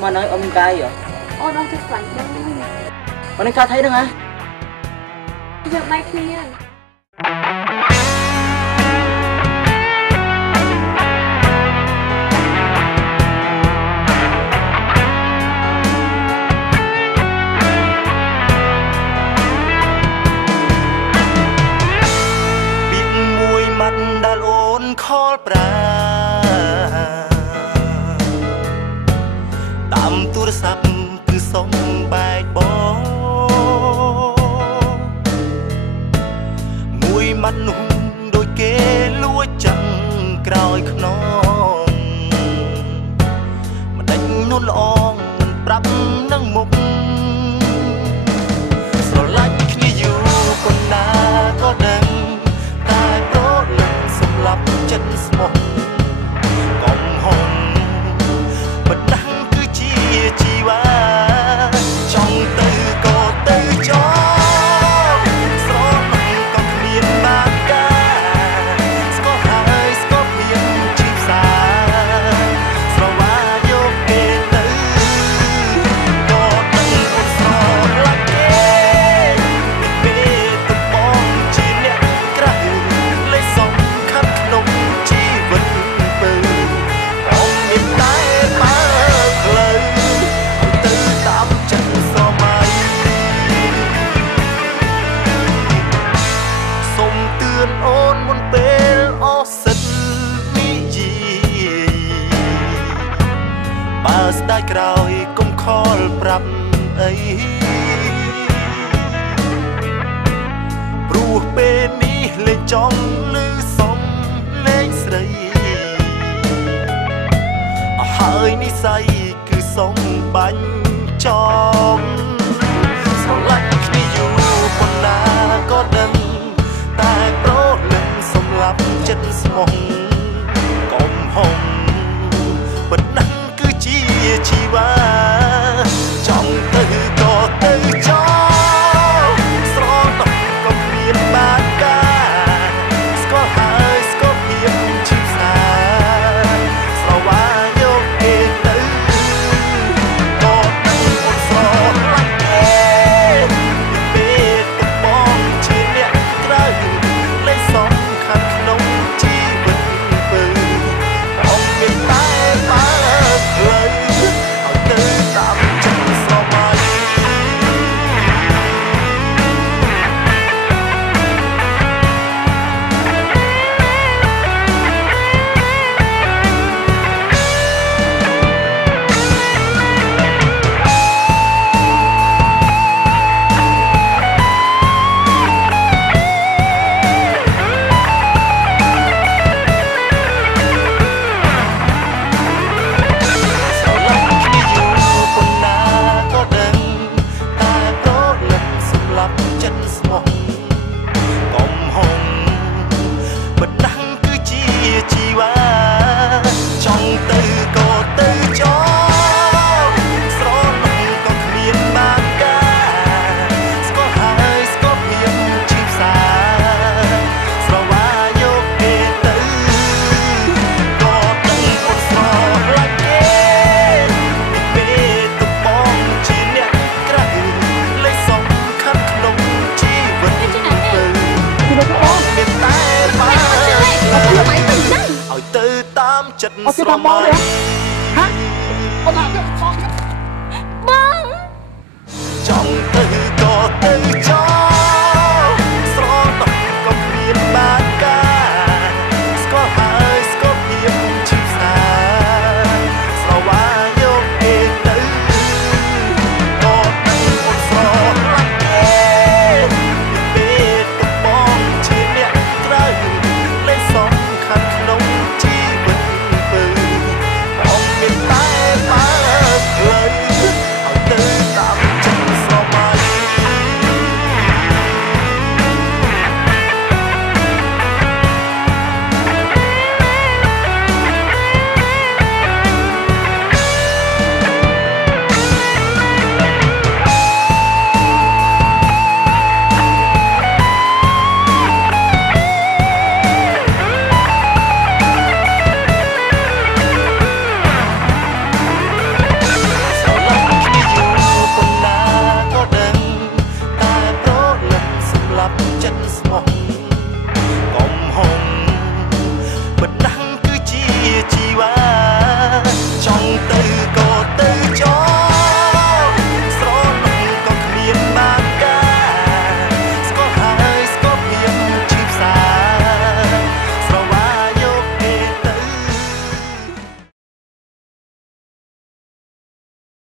mà nói ông cái vậy ô đâu thực phẩm đâu mà nói ca thấy đâu hả giờ mai kia khol pra tam ទូរស័ព្ទគឺសុំបែកបងមួយម៉ាត់នោះដូចគេលួចចាំក្រោយខ្នងមិនដេញនោះល្អងមិនប្រាប់នឹងមុខស្រឡាញ់គ្នាយូរប៉ុណ្ណាក៏ដឹងតែប្រលឹងសម្លាប់ចិត្តស្មោះកំហុងបដាំងគឺជាជីវ៉ាចង់ទៅក៏ទៅចោលស្រឡាញ់ក៏គ្មានបានការស្គាល់ហើយស្គាល់ព្រៀងជីផ្សាស្រវាយកគេទៅក៏ដឹងអូនស្រឡាញ់គេពេលទៅបងជាអ្នកក្រៅលេសំខាន់ក្នុងជីវិតពើអងមានតែបើផ្លូវទៅតាមចិត្តសម័យសូមទឿនអូនមុនពេលអស់សិទ្ធនិយាយបើស្ដាយក្រោយកុំខលប្រាប់អីព្រោះពេលនេះលេចចំលឺសំលេងស្រីហើយនិស័យគឺសុំបាញ់ចំស្រឡាញ់គ្នាយូរប៉ុណ្ណាក៏ដឹងតែប្រលឹងសម្លាប់ចិត្តស្មោះកំហុងប៉ុណ្ណាគឺជាជីវ៉ាចង់ទៅក៏ទៅចោលស្រទប់ក៏គ្មានបានការស្គាល់ហើយស្គាល់ភាពជីផ្សាស្រវាយកគេទៅក៏ដឹងអូនស្រឡាញ់គេពេលទៅបងជាអ្នកក្រៅលេខសំខាន់ក្នុងជីវិតពើអងមានតែបើផ្លូវឲ្យទៅតាមចិត្តសម័យចិត្តស្មោះកំហុងបដាំងគឺជាជីវ៉ាចង់ទៅក៏ទៅចោលស្រឡាញ់ក៏គ្មានបានការស្គាល់ហើយស្គាល់ភាពជីផ្សាស្រវាយកគេទៅក៏ដឹងអូនស្រឡាញ់គេពេលទៅបងជាអ្នកក្រៅលេខសំខាន់ក្នុងជីវិតពើមានតែបើឲ្យទៅតាមចិត្តសម័យ